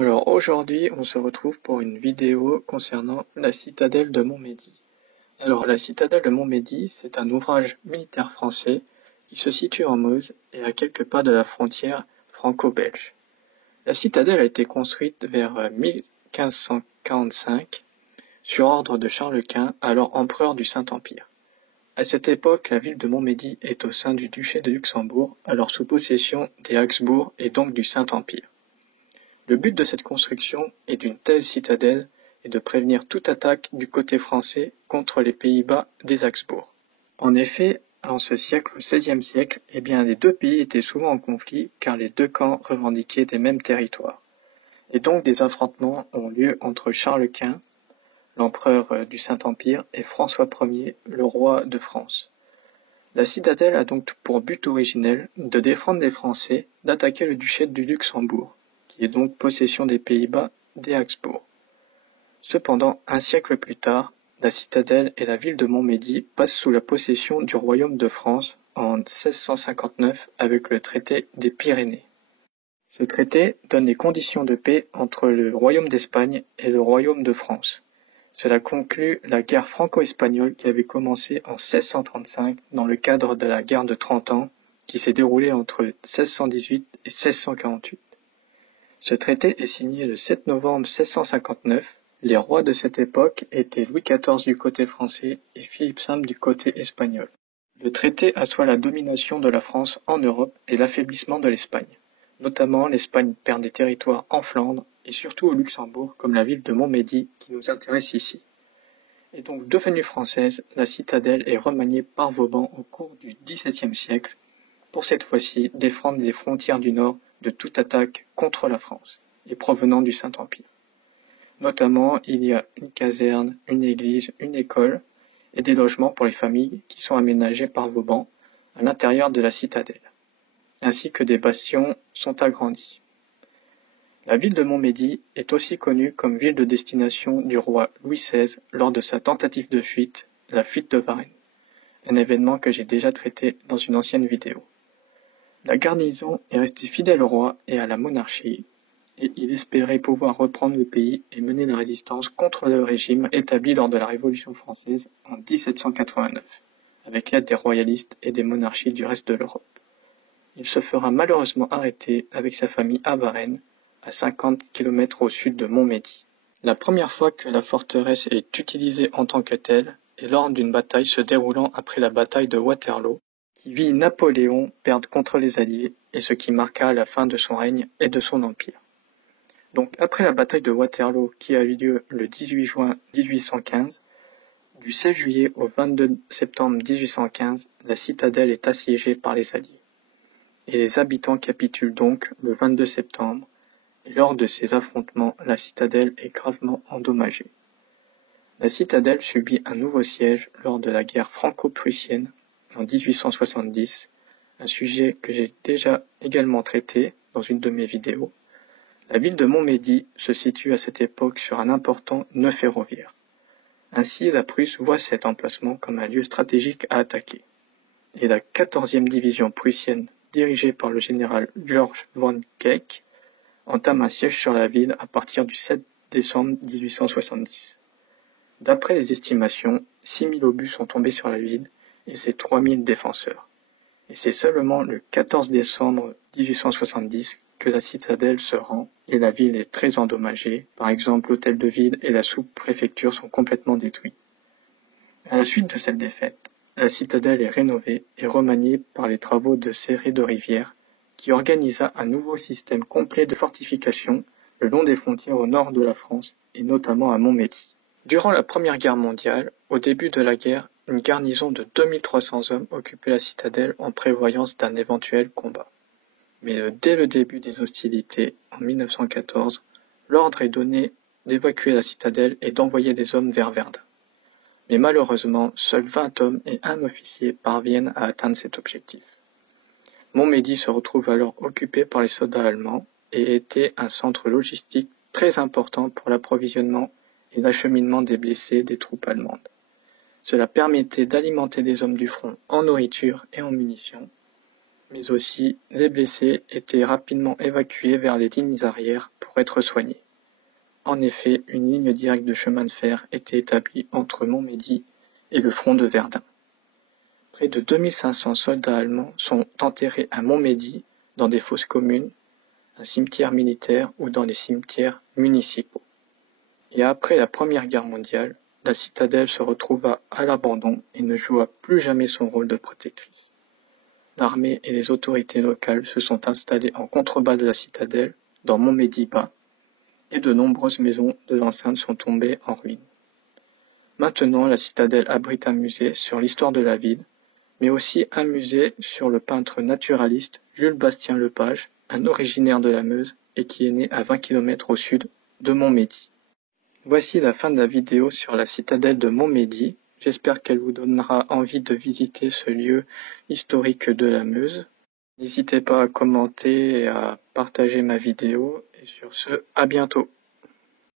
Alors aujourd'hui, on se retrouve pour une vidéo concernant la citadelle de Montmédy. Alors la citadelle de Montmédy, c'est un ouvrage militaire français qui se situe en Meuse et à quelques pas de la frontière franco-belge. La citadelle a été construite vers 1545 sur ordre de Charles Quint, alors empereur du Saint-Empire. À cette époque, la ville de Montmédy est au sein du duché de Luxembourg, alors sous possession des Habsbourg et donc du Saint-Empire. Le but de cette construction et d'une telle citadelle est de prévenir toute attaque du côté français contre les Pays-Bas des Habsbourg. En effet, en ce siècle, au XVIe siècle, les deux pays étaient souvent en conflit car les deux camps revendiquaient des mêmes territoires. Et donc des affrontements ont lieu entre Charles Quint, l'empereur du Saint-Empire, et François Ier, le roi de France. La citadelle a donc pour but originel de défendre les Français d'attaquer le duché du Luxembourg, qui est donc possession des Pays-Bas des Habsbourg. Cependant, un siècle plus tard, la citadelle et la ville de Montmédy passent sous la possession du royaume de France en 1659 avec le traité des Pyrénées. Ce traité donne les conditions de paix entre le royaume d'Espagne et le royaume de France. Cela conclut la guerre franco-espagnole qui avait commencé en 1635 dans le cadre de la guerre de 30 ans qui s'est déroulée entre 1618 et 1648. Ce traité est signé le 7 novembre 1659. Les rois de cette époque étaient Louis XIV du côté français et Philippe V du côté espagnol. Le traité assoit la domination de la France en Europe et l'affaiblissement de l'Espagne. Notamment, l'Espagne perd des territoires en Flandre et surtout au Luxembourg, comme la ville de Montmédy qui nous intéresse ici. Et donc, devenue française, la citadelle est remaniée par Vauban au cours du XVIIe siècle, pour cette fois-ci défendre les frontières du Nord de toute attaque contre la France et provenant du Saint-Empire. Notamment, il y a une caserne, une église, une école et des logements pour les familles qui sont aménagés par Vauban à l'intérieur de la citadelle, ainsi que des bastions sont agrandis. La ville de Montmédy est aussi connue comme ville de destination du roi Louis XVI lors de sa tentative de fuite, la fuite de Varennes, un événement que j'ai déjà traité dans une ancienne vidéo. La garnison est restée fidèle au roi et à la monarchie, et il espérait pouvoir reprendre le pays et mener la résistance contre le régime établi lors de la Révolution française en 1789, avec l'aide des royalistes et des monarchies du reste de l'Europe. Il se fera malheureusement arrêter avec sa famille à Varennes, à 50 km au sud de Montmédy. La première fois que la forteresse est utilisée en tant que telle est lors d'une bataille se déroulant après la bataille de Waterloo, qui vit Napoléon perdre contre les Alliés et ce qui marqua la fin de son règne et de son empire. Donc après la bataille de Waterloo qui a eu lieu le 18 juin 1815, du 16 juillet au 22 septembre 1815, la citadelle est assiégée par les Alliés. Et les habitants capitulent donc le 22 septembre, et lors de ces affrontements, la citadelle est gravement endommagée. La citadelle subit un nouveau siège lors de la guerre franco-prussienne en 1870, un sujet que j'ai déjà également traité dans une de mes vidéos. La ville de Montmédy se situe à cette époque sur un important nœud ferroviaire. Ainsi, la Prusse voit cet emplacement comme un lieu stratégique à attaquer. Et la 14e division prussienne, dirigée par le général Georg von Keck, entame un siège sur la ville à partir du 7 décembre 1870. D'après les estimations, 6000 obus sont tombés sur la ville et ses 3000 défenseurs. Et c'est seulement le 14 décembre 1870 que la citadelle se rend et la ville est très endommagée. Par exemple, l'hôtel de ville et la sous-préfecture sont complètement détruits. À la suite de cette défaite, la citadelle est rénovée et remaniée par les travaux de Céré de Rivière, qui organisa un nouveau système complet de fortification le long des frontières au nord de la France et notamment à Montmédy. Durant la Première Guerre mondiale, au début de la guerre, une garnison de 2300 hommes occupait la citadelle en prévoyance d'un éventuel combat. Mais dès le début des hostilités, en 1914, l'ordre est donné d'évacuer la citadelle et d'envoyer des hommes vers Verdun. Mais malheureusement, seuls 20 hommes et un officier parviennent à atteindre cet objectif. Montmédy se retrouve alors occupé par les soldats allemands et était un centre logistique très important pour l'approvisionnement et l'acheminement des blessés des troupes allemandes. Cela permettait d'alimenter les hommes du front en nourriture et en munitions, mais aussi les blessés étaient rapidement évacués vers les lignes arrières pour pour être soignés. En effet, une ligne directe de chemin de fer était établie entre Montmédy et le front de Verdun. Près de 2500 soldats allemands sont enterrés à Montmédy dans des fosses communes, un cimetière militaire ou dans les cimetières municipaux. Et après la Première Guerre mondiale, la citadelle se retrouva à l'abandon et ne joua plus jamais son rôle de protectrice. L'armée et les autorités locales se sont installées en contrebas de la citadelle, dans Montmédy-Bas, et de nombreuses maisons de l'enceinte sont tombées en ruine. Maintenant, la citadelle abrite un musée sur l'histoire de la ville, mais aussi un musée sur le peintre naturaliste Jules Bastien Lepage, un originaire de la Meuse et qui est né à 20 km au sud de Montmédy. Voici la fin de la vidéo sur la citadelle de Montmédy. J'espère qu'elle vous donnera envie de visiter ce lieu historique de la Meuse. N'hésitez pas à commenter et à partager ma vidéo. Et sur ce, à bientôt.